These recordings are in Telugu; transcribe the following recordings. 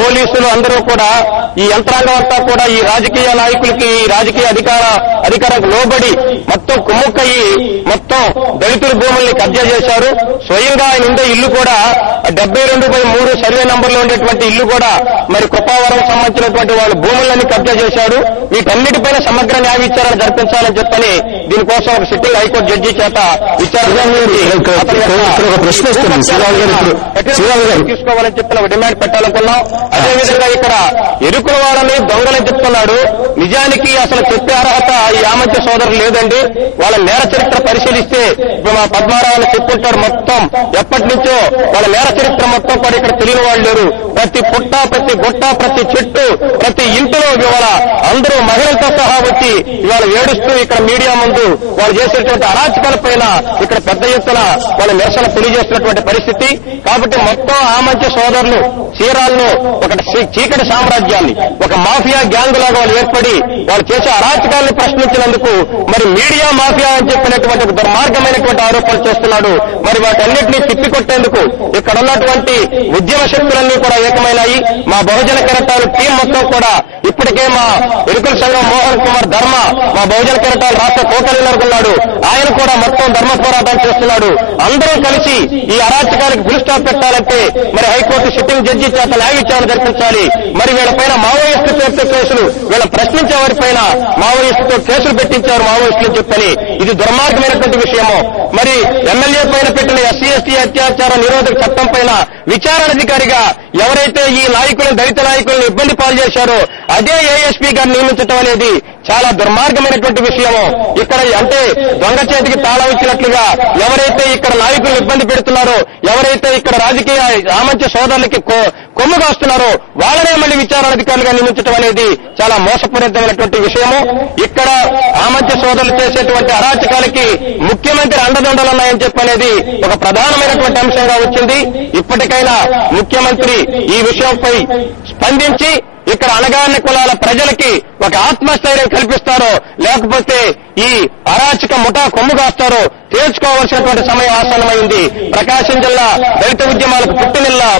పోలీసులు అందరూ కూడా ఈ యంత్రాంగం అంతా కూడా ఈ రాజకీయ నాయకులకి ఈ రాజకీయ అధికారానికి లోబడి మొత్తం కుమ్ముక్కయ్యి మొత్తం దళితుల భూముల్ని కబ్జా చేశారు. స్వయంగా ఆయన ఉండే ఇల్లు కూడా 72/3 సర్వే నంబర్లో ఉండేటువంటి ఇల్లు కూడా మరి కృపావరం సంబంధించినటువంటి వాళ్ళ భూములన్నీ కబ్జా చేశారు. వీటన్నిటిపైన సమగ్ర న్యాయ విచారణ జరిపించాలని చెప్పని దీనికోసం ఒక సిట్టింగ్ హైకోర్టు జడ్జి చేత విచారణ తీసుకోవాలని చెప్పిన ఒక డిమాండ్ పెట్టాలనుకున్నాం. అదేవిధంగా ఇక్కడ ఎరుకుల వాళ్ళని దొంగలని చెప్తున్నాడు. నిజానికి అసలు చెప్పే అర్హత ఈ యామంచ సోదరులు లేదండి. వాళ్ళ నేర చరిత్ర పరిశీలిస్తే ఇప్పుడు మా పద్మారావుని చెప్పుకుంటారు. మొత్తం ఎప్పటి నుంచో వాళ్ళ నేర చరిత్ర మొత్తం కూడా ఇక్కడ తెలియని వాళ్ళు లేరు. ప్రతి పుట్ట, ప్రతి గుట్ట, ప్రతి చెట్టు, ప్రతి ఇంటిలో ఇవాళ అందరూ మహిళలతో సహా వచ్చి ఇవాళ ఏడుస్తూ ఇక్కడ మీడియా ముందు వాళ్ళు చేసేటువంటి అరాచకాల పైన ఇక్కడ పెద్ద ఎత్తున వాళ్ళ నిరసన తెలియజేస్తున్నటువంటి పరిస్థితి. కాబట్టి మొత్తం ఆమంచ సోదరులు చీరాలను ఒక చీకటి సామ్రాజ్యాన్ని ఒక మాఫియా గ్యాంగ్ లాగా వాళ్ళు ఏర్పడి వాళ్ళు చేసే అరాచకాలను ప్రశ్నించినందుకు మరి మీడియా మాఫియా అని చెప్పినటువంటి ఒక దుర్మార్గమైనటువంటి ఆరోపణలు చేస్తున్నాడు. మరి వాటన్నిటినీ తిప్పికొట్టేందుకు ఇక్కడ ఉన్నటువంటి ఉద్యమ శక్తులన్నీ కూడా ఏకమైనాయి. మా బహుజన కెరటాలు టీం మొత్తం కూడా ఇప్పటికే మా ఎరుకుల సంఘం మోహన్ కుమార్ ధర్మ మా బహుజన కెరటాలు రాష్ట్ర కోకలినర్ ఉన్నాడు. ఆయన కూడా మొత్తం ధర్మ పోరాటం చేస్తున్నాడు. అందరూ కలిసి ఈ అరాచకానికి ఫుల్ స్టాప్ పెట్టాలంటే మరి హైకోర్టు సిట్టింగ్ జడ్జి చేత న్యాయ విచారణ జరిపించాలి. మరి వీళ్ళపైన మావోయిస్టు చేసే కేసులు వీళ్ళ ప్రశ్నించే వారిపైన మావోయిస్టుతో కేసులు పెట్టించారు మావోయిస్టులు చెప్పని ఇది దుర్మార్గమైనటువంటి విషయము. మరి ఎమ్మెల్యే పైన పెట్టిన ఎస్సీ ఎస్టీ అత్యాచార నిరోధక చట్టం పైన విచారణాధికారిగా ఎవరైతే ఈ నాయకులను దళిత నాయకులను ఇబ్బంది పాలు చేశారో అదే ఏఎస్పీ గారిని నియమించడం అనేది చాలా దుర్మార్గమైనటువంటి విషయము. ఇక్కడ అంటే దొంగ చేతికి తాళం ఇచ్చినట్లుగా ఎవరైతే ఇక్కడ నాయకులను ఇబ్బంది పెడుతున్నారో ఎవరైతే ఇక్కడ రాజకీయ ఆమంచ సోదరులకి కొమ్ము కాస్తున్నారో వాళ్ళనే మళ్ళీ విచారణాధికారులుగా నియమించడం అనేది చాలా మోసపూరితమైనటువంటి విషయము. ఇక్కడ ఆమంచ సోదరులు చేసేటువంటి అరాచకాలకి ముఖ్యమంత్రి అండదండలున్నాయని చెప్పనేది ఒక ప్రధానమైనటువంటి అంశంగా వచ్చింది. ఇప్పటికైనా ముఖ్యమంత్రి ఈ విషయంపై స్పందించి ఇక్కడ అణగారిన కులాల ప్రజలకి ఒక ఆత్మస్థైర్యం కల్పిస్తారో లేకపోతే ఈ అరాచక ముఠా కొమ్ము కాస్తారో తేల్చుకోవాల్సినటువంటి సమయం ఆసన్నమైంది. ప్రకాశం జిల్లా దళిత ఉద్యమాలకు పుట్టినిల్లు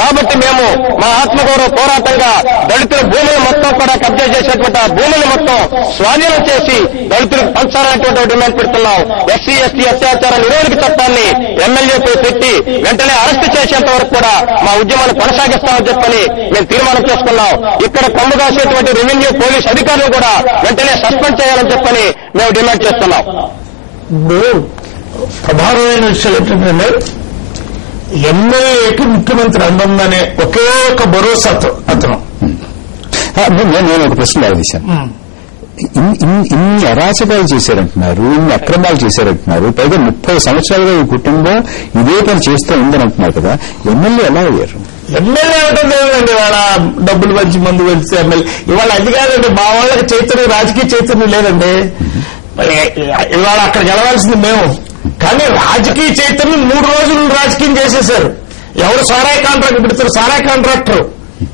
కాబట్టి మేము మా ఆత్మగౌరవ పోరాటంగా దళితుల భూములు మొత్తం కూడా కబ్జా చేసేటువంటి ఆ భూములు మొత్తం స్వాధీనం చేసి దళితులకు పంచాలనేటువంటి డిమాండ్ పెడుతున్నాం. ఎస్సీ ఎస్టీ అత్యాచార నిరోధక చట్టాన్ని ఎమ్మెల్యేపై పెట్టి వెంటనే అరెస్టు చేసేంత వరకు కూడా మా ఉద్యమాన్ని కొనసాగిస్తామని చెప్పని మేము తీర్మానం చేసుకున్నాం. ఇక్కడ కొమ్ము కాసేటువంటి రెవెన్యూ పోలీస్ అధికారులు కూడా వెంటనే సస్పెండ్ చేయాలని చెప్పని మేము డిమాండ్ చేస్తున్నాం. ప్రధానమైన విషయం ఏంటంటే ఎమ్మెల్యేకి ముఖ్యమంత్రి అందందనే ఒకే ఒక భరోసా అతను. నేను ఒక ప్రశ్న అడిగాను. ఇన్ని అరాచకాలు చేశారంటున్నారు, ఇన్ని అక్రమాలు చేశారంటున్నారు, పైగా 30 సంవత్సరాలుగా ఈ కుటుంబం ఇదే పని చేస్తూ ఉందని అంటున్నారు కదా, ఎమ్మెల్యే ఎలా అయ్యారు? ఎమ్మెల్యే అంటే లేదండి, వాళ్ళ డబ్బులు పంచి మందు వెళ్తే ఎమ్మెల్యే. ఇవాళ అది కాదండి, మా వాళ్ళకి చైతన్యం, రాజకీయ చైతన్యం లేదండి. ఇవాళ అక్కడ గెలవాల్సింది మేము. కానీ రాజకీయ చైతన్యం 3 రోజులు రాజకీయం చేసేశారు. ఎవరు సారాయి కాంట్రాక్ట్ పెడతారు, సారాయి కాంట్రాక్టర్,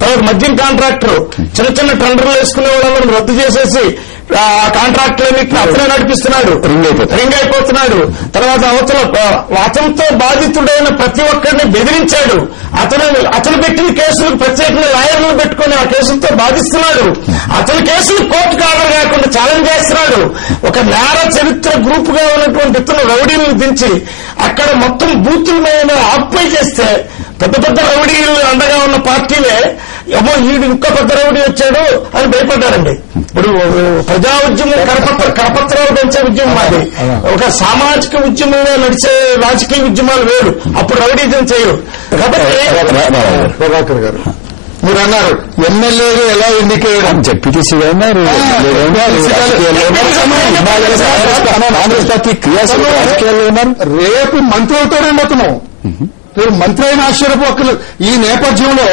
తర్వాత మద్యం కాంట్రాక్టర్, చిన్న చిన్న టెండర్లు వేసుకునే వాళ్ళని రద్దు చేసేసి కాంట్రాక్టులని అతనే నడిపిస్తున్నాడు, రింగ్ అయిపోతున్నాడు. తర్వాత అతనితో బాధితుడైన ప్రతి ఒక్కరిని బెదిరించాడు. అతను పెట్టిన కేసులకు ప్రత్యేకంగా లాయర్లను పెట్టుకుని ఆ కేసులతో బాధిస్తున్నాడు. అతని కేసులు కోర్టుకు ఆర్డర్ కాకుండా ఛాలెంజ్ చేస్తున్నాడు. ఒక నేర చరిత్ర గ్రూప్ గా ఉన్నటువంటి ఇతను రౌడీలను దించి అక్కడ మొత్తం బూతుల మీద ఆక్యుపై చేస్తే పెద్ద పెద్ద రౌడీలు అండగా ఉన్న పార్టీలే ఏమో వీడు ఇంకా పెద్ద రౌడీ వచ్చాడు అని భయపడ్డారండి. ఇప్పుడు ప్రజా ఉద్యమం కరపత్రాలు పెంచే ఉద్యమం అది. ఒక సామాజిక ఉద్యమంలో నడిచే రాజకీయ ఉద్యమాలు వేరు. అప్పుడు రౌడీజం చేయరు. కాబట్టి ప్రభాకర్ గారు మీరు అన్నారు ఎమ్మెల్యేలు ఎలా ఎన్నికేయడం, జడ్పీటీసీ ఉన్నారు, రేపు మంత్రి అవుతాడండి అతను. రేపు మంత్రి అయిన ఆశ్చర్యపోకలు. ఈ నేపథ్యంలో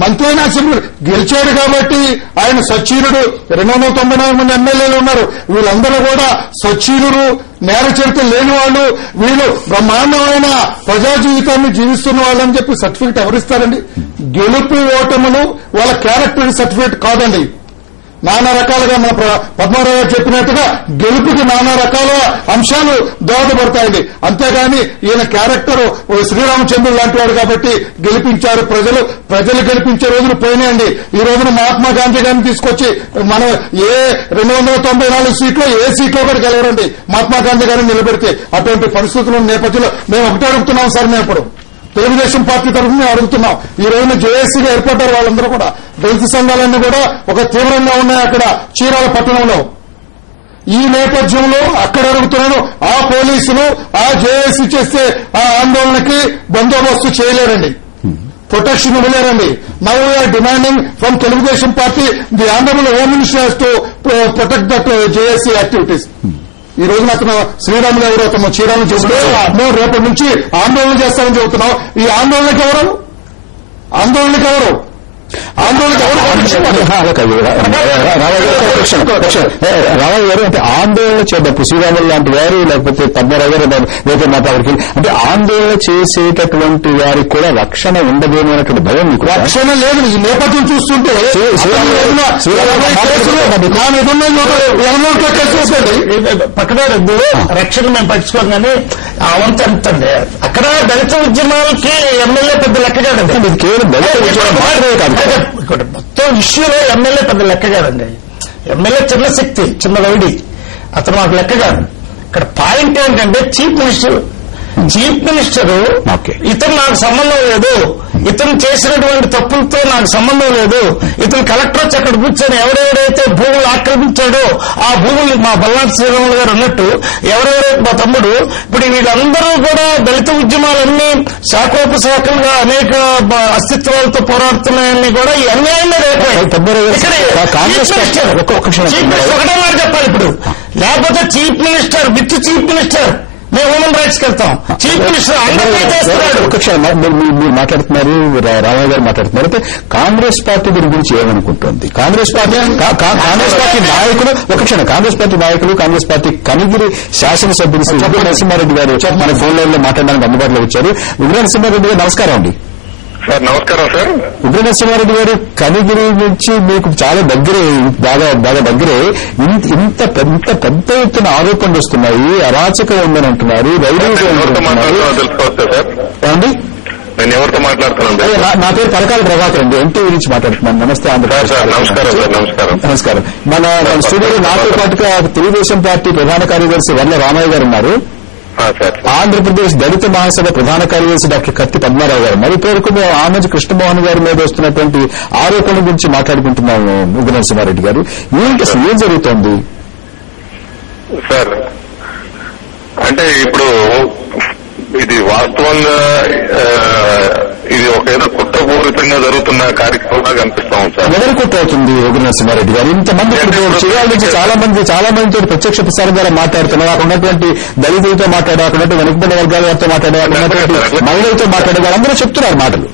మంత్రి అయిన గెలిచాడు కాబట్టి ఆయన సచ్చీనుడు. 294 మంది ఎమ్మెల్యేలు ఉన్నారు. వీళ్ళందరూ కూడా సచ్చీనులు, నేర చరిత్ర లేని వాళ్ళు, వీళ్ళు బ్రహ్మాండమైన ప్రజా జీవితాన్ని జీవిస్తున్న వాళ్ళని చెప్పి సర్టిఫికెట్ ఎవరిస్తారండి? గెలుపు ఓటములు వాళ్ళ క్యారెక్టర్ సర్టిఫికెట్ కాదండి. నానా రకాలుగా మన పద్మారావు గారు చెప్పినట్టుగా గెలుపుకి నానా రకాల అంశాలు దోహదపడతాయండి. అంతేగాని ఈయన క్యారెక్టర్ శ్రీరామచంద్రుడు లాంటి వాడు కాబట్టి గెలిపించారు ప్రజలు గెలిపించే రోజులు పోయినాయండి. ఈ రోజున మహాత్మా గాంధీ గారిని తీసుకొచ్చి మనం ఏ 294 సీట్లో ఏ సీట్లో కూడా గెలవరండి మహాత్మా గాంధీ గారిని నిలబెడితే. అటువంటి పరిస్థితుల నేపథ్యంలో మేము ఒకటే అడుగుతున్నాం సార్, మేము ఇప్పుడు తెలుగుదేశం పార్టీ తరఫున మేము అడుగుతున్నాం. ఈ రోజున జేఏసీగా ఏర్పడ్డారు వాళ్ళందరూ కూడా. దళిత సంఘాలన్నీ కూడా ఒక తీవ్రంగా ఉన్నాయి అక్కడ చీరాల పట్టణంలో. ఈ నేపథ్యంలో అక్కడ అడుగుతున్నాను, ఆ పోలీసులు ఆ జేఏసీ చేస్తే ఆ ఆందోళనకి బందోబస్తు చేయలేరండి, ప్రొటెక్షన్ ఇవ్వలేరండి. Now we are demanding from Telugu Desam party the honourable home minister has to protect that JAC activities. ఈ రోజున అతను శ్రీరాములు ఎవరు అతను చీరాలను చేస్తే మేము రేపటి నుంచి ఆందోళన చేస్తామని చెబుతున్నాం. ఈ ఆందోళనకి ఎవరు రామయ్య గారు అంటే ఆందోళన చేద్దాం శ్రీరాములు లాంటి వారు లేకపోతే పద్మరావు గారు లేకపోతే మాట్లాడికి అంటే ఆందోళన చేసేటటువంటి వారికి కూడా రక్షణ ఉండదేమో అనేటువంటి భయం మీకు? రక్షణ లేదు. ఈ నేపథ్యం చూస్తుంటే పక్కన రక్షణ మేము పట్టించుకోం కానీ అవంతా ఎంతండి. అక్కడ దళిత ఉద్యమాలకి ఎమ్మెల్యే పెద్ద లెక్క కాదండి. కేవలం దళిత ఉద్యమాలు మొత్తం ఇష్యూలో ఎమ్మెల్యే పెద్ద లెక్క కాదండి. ఎమ్మెల్యే చిన్న శక్తి, చిన్న రౌడీ, అతను మాకు లెక్క కాదు. ఇక్కడ పాయింట్ ఏంటంటే చీఫ్ మినిస్టర్ ఇతను నాకు సంబంధం లేదు, ఇతను చేసినటువంటి తప్పులతో నాకు సంబంధం లేదు, ఇతను కలెక్టర్ వచ్చి అక్కడ కూర్చొని ఎవరెవరైతే భూములు ఆక్రమించాడో ఆ భూములు మా బల్లాటి శ్రీరాములు గారు అన్నట్టు ఎవరెవరైతే మా తమ్ముడు ఇప్పుడు వీళ్ళందరూ కూడా దళిత ఉద్యమాలన్నీ శాఖోపశాఖలుగా అనేక అస్తిత్వాలతో పోరాడుతున్నాయని కూడా ఈ అన్యాయంగా ఒకటే మాట చెప్పాలి ఇప్పుడు. లేకపోతే చీఫ్ మినిస్టర్ చీఫ్ మినిస్టర్ మేము హ్యూమన్ రైట్స్కి వెళ్తాం. చీఫ్ మినిస్టర్ అందరికీ చేస్తున్నాడు. మీరు మాట్లాడుతున్నారు, రామయ్య గారు మాట్లాడుతున్నారు. అయితే కాంగ్రెస్ పార్టీ దీని గురించి ఏమనుకుంటోంది? కాంగ్రెస్ పార్టీ నాయకులు కాంగ్రెస్ పార్టీ కనిగిరి శాసనసభ్యులు శ్రీ ఉగ్ర నరసింహారెడ్డి గారు మన ఫోన్ లైన్ లో మాట్లాడడానికి అందుబాటులో వచ్చారు. ఉగ్ర నరసింహారెడ్డి గారు నమస్కారం అండి. సార్ నమస్కారం సార్. ఉగ్ర నరసింహారెడ్డి గారు కనిగిరి నుంచి మీకు చాలా దగ్గరే, బాగా దగ్గరే. ఇంత పెద్ద ఎత్తున ఆరోపణలు వస్తున్నాయి, అరాచకం ఉందని అంటున్నారు, రైల్వే అండి. నేను ఎవరితో మాట్లాడుతున్నాను? నా పేరు పరకాల ప్రభాకర్ అండి, ఎన్టీవీ నుంచి మాట్లాడుతున్నాను. నమస్తే ఆంధ్రప్రదేశ్. నమస్కారం. మన స్టూడియోలో నాతో పాటుగా తెలుగుదేశం పార్టీ ప్రధాన కార్యదర్శి వర్ల రామయ్య గారు ఉన్నారు. ఆంధ్రప్రదేశ్ దళిత మహాసభ ప్రధాన కార్యదర్శి డాక్టర్ కత్తి పద్మారావు గారు. మరి ఇప్పటివరకు మేము ఆమంచి కృష్ణమోహన్ గారి మీద వస్తున్నటువంటి ఆరోపణల గురించి మాట్లాడుకుంటున్నాము. ఉగ్ర నరసింహారెడ్డి గారు, ఏంటి అసలు ఏం జరుగుతోంది సార్? అంటే ఇప్పుడు ఇది వాస్తవంగా ఇది ఒక ఏదో కుట్రపూరితంగా జరుగుతున్న కార్యక్రమంగా కనిపిస్తా ఉంది సార్. ఎవరు కుట్ర అవుతుంది ఉగ్ర నరసింహారెడ్డి గారు? ఇంతమంది చేయాలి నుంచి చాలా మందితో ప్రత్యక్ష ప్రసారం ద్వారా మాట్లాడుతున్నారు. అక్కడ ఉన్నటువంటి దళితులతో మాట్లాడే, అక్కడ ఉన్నటువంటి వెనుకబడిన వర్గాల వారితో మాట్లాడే, అక్కడ ఉన్నటువంటి మహిళలతో మాట్లాడే వాళ్ళందరూ చెప్తున్నారు మాటలు.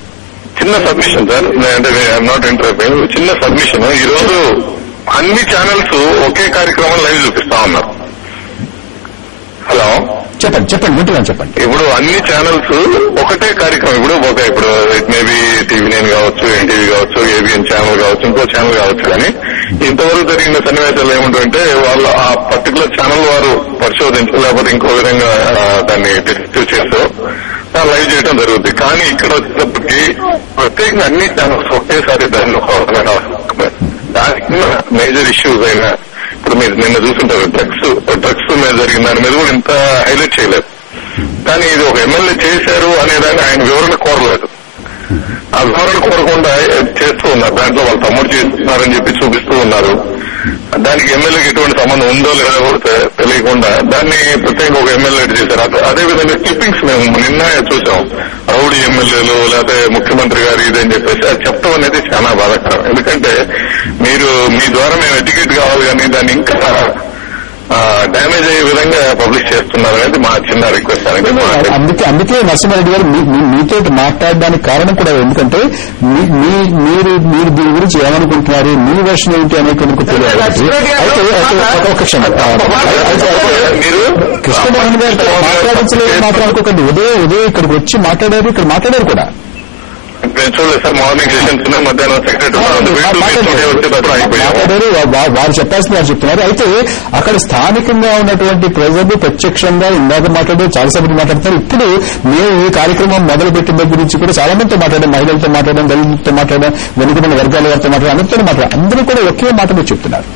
చిన్న సబ్మిషన్ సార్, అంటే ఐఎమ్ నాట్ ఇంటరప్టింగ్, చిన్న సబ్మిషన్. ఈ రోజు అన్ని ఛానల్స్ ఒకే కార్యక్రమం లైవ్ చూపిస్తా ఉన్నారు. హలో చెప్పండి వింటున్నాను, చెప్పండి. ఇప్పుడు అన్ని ఛానల్స్ ఒకటే కార్యక్రమం ఇప్పుడు ఇట్ మేబీ TV9 కావచ్చు, ఎన్టీవీ కావచ్చు, ఏబిఎన్ ఛానల్ కావచ్చు, ఇంకో ఛానల్ కావచ్చు. కానీ ఇంతవరకు జరిగిన సన్నివేశాలు ఏముంటాయంటే వాళ్ళు ఆ పర్టికులర్ ఛానల్ వారు పరిశోధించు లేకపోతే ఇంకో విధంగా దాన్ని డిస్క్రిప్ట్ చేస్తూ లైవ్ చేయడం జరుగుతుంది. కానీ ఇక్కడ వచ్చేటప్పటికి ప్రత్యేకంగా అన్ని ఛానల్స్ ఒకేసారి దానికి మేజర్ ఇష్యూస్ అయినా ఇప్పుడు మీరు నిన్న చూస్తుంటారు డ్రగ్స్ మీద జరిగిన దాని మీద కూడా ఇంత హైలైట్ చేయలేదు. కానీ ఇది ఒక ఎమ్మెల్యే చేశారు అనేదాన్ని ఆయన వివరణ కోరలేదు. ఆ వివరణ కోరకుండా చేస్తూ ఉన్నారు. దాంట్లో వాళ్ళ తమ్ముడు చేస్తున్నారని చెప్పి చూపిస్తూ ఉన్నారు. దానికి ఎమ్మెల్యేకి ఎటువంటి సంబంధం ఉందో లేదో కూడా తెలియకుండా దాన్ని ప్రత్యేకంగా ఒక ఎమ్మెల్యే చేశారు. అదేవిధంగా క్లిప్పింగ్స్ మేము నిన్న చూసాం. రౌడీ ఎమ్మెల్యేలు లేకపోతే ముఖ్యమంత్రి గారు ఇదని చెప్పేసి అది చెప్పడం అనేది చాలా బాధాకరం. ఎందుకంటే మీరు మీ ద్వారా మేము ఎడ్యుకేట్ కావాలి కానీ దాన్ని ఇంకా డ్యామేజ్ అయ్యే విధంగా పబ్లిష్ చేస్తున్నారు అనేది మా చిన్న రిక్వెస్ట్. అందుకే నరసింహారెడ్డి గారు మీతో మాట్లాడడానికి కారణం కూడా ఎందుకంటే మీరు దీని గురించి ఏమనుకుంటున్నారు, మీ వర్షన్ ఏంటి అనేది కొనుక్కు తెలియాలి. ఒక క్షణం, మీరు కృష్ణమోహన్ గారితో మాట్లాడించలేదు మాత్రం అనుకోకండి. ఉదయం ఇక్కడికి వచ్చి మాట్లాడారు, ఇక్కడ మాట్లాడారు కూడా. నేను చూడలేదు సార్. మార్నింగ్ సెషన్స్ ఉన్నాయి, మధ్యాహ్నం మాట్లాడారు. వారు చెప్పాల్సింది వారు చెప్తున్నారు. అయితే అక్కడ స్థానికంగా ఉన్నటువంటి ప్రజలు ప్రత్యక్షంగా ఇందాక మాట్లాడారు, చాలాసేపు మాట్లాడతారు. ఇప్పుడు మేము ఈ కార్యక్రమం మొదలుపెట్టిన దగ్గర నుంచి కూడా చాలా మందితో మాట్లాడాం, మహిళలతో మాట్లాడాం, దళితులతో మాట్లాడాం, వెనుకబడిన వర్గాల వారితో మాట్లాడాం, అందరితో మాట్లాడాం. అందరూ కూడా ఒకే మాటలు చెప్తున్నారు.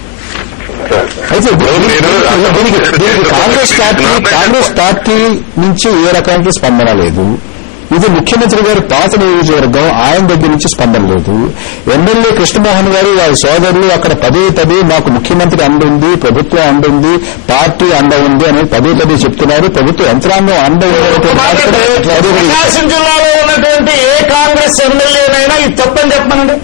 అయితే దీనికి కాంగ్రెస్ పార్టీ నుంచి ఏ రకమైన స్పందన లేదు. ఇది ముఖ్యమంత్రి గారి పాత నియోజకవర్గం, ఆయన దగ్గర నుంచి స్పందన లేదు. ఎమ్మెల్యే కృష్ణమోహన్ గారు వారి సోదరులు అక్కడ పదే మాకు ముఖ్యమంత్రి అండ ఉంది, ప్రభుత్వం అండ ఉంది, పార్టీ అండ ఉంది అని పదే చెప్తున్నారు. ప్రభుత్వ యంత్రాంగం అండ ప్రకాశం జిల్లాలో ఉన్నటువంటి ఏ కాంగ్రెస్ ఎమ్మెల్యేనైనా ఇది తప్పని చెప్పనండి.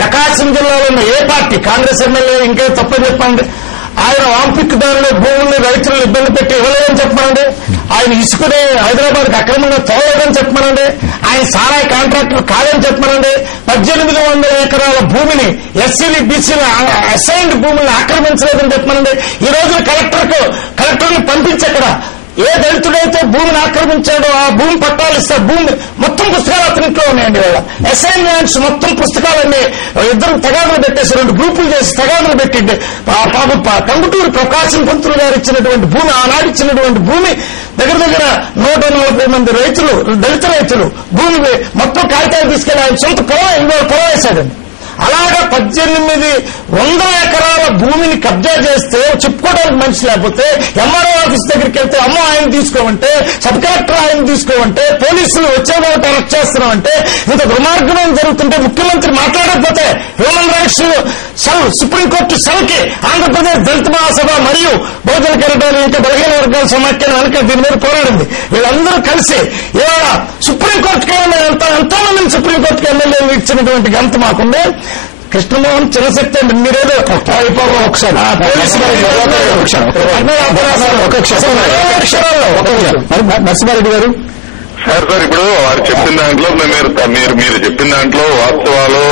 ప్రకాశం జిల్లాలో ఉన్న ఏ పార్టీ కాంగ్రెస్ ఎమ్మెల్యే ఇంకే తప్పని చెప్పండి. ఆయన వాంపిక్కుదారులు భూముల్ని రైతులను ఇబ్బంది పెట్టి ఇవ్వలేదని చెప్పమనండి. ఆయన ఇసుకునే హైదరాబాద్కి అక్రమంగా తోలేదని చెప్పమనండి. ఆయన సారాయి కాంట్రాక్టర్ కాదని చెప్పమనండి. 1800 ఎకరాల భూమిని ఎస్సీలు బీసీలు అసైన్డ్ భూములను ఆక్రమించలేదని చెప్పమనండి. ఈ రోజు కలెక్టర్ని పంపించి అక్కడ ఏ దళితుడైతే భూమిని ఆక్రమించాడో ఆ భూమి పట్టాలు ఇస్తే భూమి మొత్తం పుస్తకాలు అతనింట్లో ఉన్నాయండి. వాళ్ళ అసైన్మెంట్స్ మొత్తం పుస్తకాలన్నీ ఇద్దరు తగాదులు పెట్టేసి 2 గ్రూపులు చేసి తగాదులు పెట్టింది. కంగుటూరు ప్రకాశం పంతులు గారు ఇచ్చినటువంటి భూమి, ఆనాడు ఇచ్చినటువంటి భూమి దగ్గర 140 మంది రైతులు, దళిత రైతులు భూమి మొత్తం కాగితాలు తీసుకెళ్లి ఆయన సొంత పొలం వేశాడండి. అలాగా 1800 ఎకరాల భూమిని కబ్జా చేస్తే చెప్పుకోవడానికి మనిషి లేకపోతే ఎంఆర్ఓ ఆఫీస్ దగ్గరికి వెళ్తే అమ్మో ఆయన తీసుకోమంటే, సబ్ కలెక్టర్ ఆయన తీసుకోమంటే, పోలీసులు వచ్చేవాళ్ళు అరెస్ట్ చేస్తున్నామంటే, ఇంత దుర్మార్గం జరుగుతుంటే ముఖ్యమంత్రి మాట్లాడకపోతే హ్యూమన్ రైట్స్ సెల్, సుప్రీంకోర్టు సెల్కి ఆంధ్రప్రదేశ్ దళిత మహాసభ మరియు బహుజన కెరటాలు ఇంకా బలహీన వర్గాల సమాఖ్య వెనక దీని మీద పోరాడింది. వీళ్ళందరూ కలిసి ఇవాళ సుప్రీంకోర్టుకి ఎంతో మందిని సుప్రీంకోర్టుకి ఎమ్మెల్యేలు ఇచ్చినటువంటి ఘనత మాకుండే. కృష్ణమోహన్ చిన్నశక్తి అండి. మీరేదో నరసింహారెడ్డి గారు సార్ ఇప్పుడు వారు చెప్పిన దాంట్లో మీరు చెప్పిన దాంట్లో వాస్తవాలు